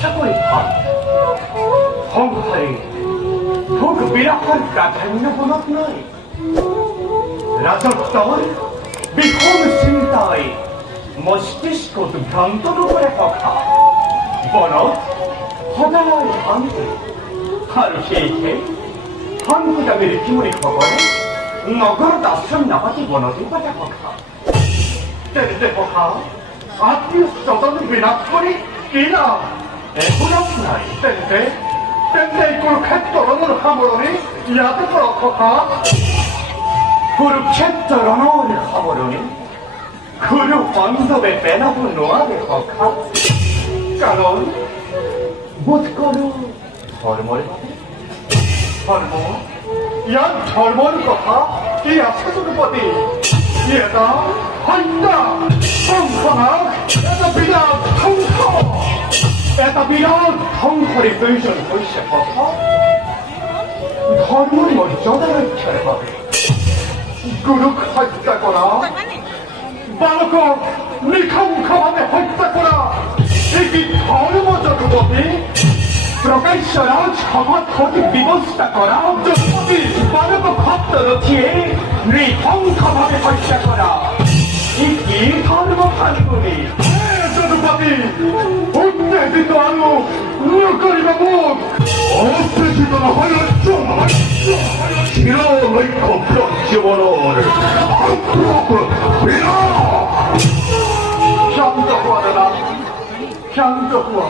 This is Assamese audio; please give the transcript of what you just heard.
চাকৰি ভাল সংসাৰে ভোগ বিলাসৰ প্ৰাধান্য মনত নাই ৰাজত্বৰ বিষম চিন্তাই মস্তিষ্কত ভ্ৰান্ত নকৰে সখা বনত সদায় শান্তি আৰু সেয়েহে শান্তি দাবী ঋষিমুনিসকলে নগৰত আশ্ৰম নাপাতি বনতে পাতে সখা তেন্তে সখা আত্মীয় স্বজন বিনাশ কৰি কি লাভ একো লাভ নাই তেন্তে এই কুৰুক্ষেত্ৰ ৰণৰ সামৰণি ইয়াতে পৰক সখা কুৰুক্ষেত্ৰ ৰণৰ সামৰণি কোনো বান্ধৱে পেলাব নোৱাৰে সখা কাৰণ বোধ কৰো ধৰ্মৰ বাবে ধৰ্ম ইয়াত ধৰ্মৰ কথা কি আছে যদুপতি ই এটা হত্যা সংসাৰ এটা বিৰাট ধ্বংস এটা বিৰাট ধ্বংসৰে প্ৰয়োজন হৈছে সখা ধৰ্মৰ মৰ্যাদা ৰক্ষাৰ বাবে গুৰুক হত্যা কৰা বালকক নৃশংসভাৱে হত্যা কৰা এই কি ধৰ্ম যদুপতি প্রকাশ্য রাজসভাত ক্ষতি ব্যবস্থা করা যদুপতি বালক ভক্ত রথিয়ে নৃশংসভাবে হত্যা করা এই কি ধর্ম ফাল্গুনি যদুপতি উত্তেজিত আলো নকরিব মুখ উত্তেজিত নহয় চির লক্ষ্য প্রজ্জীবনের শান্ত হওয়া দাদা শান্ত হওয়া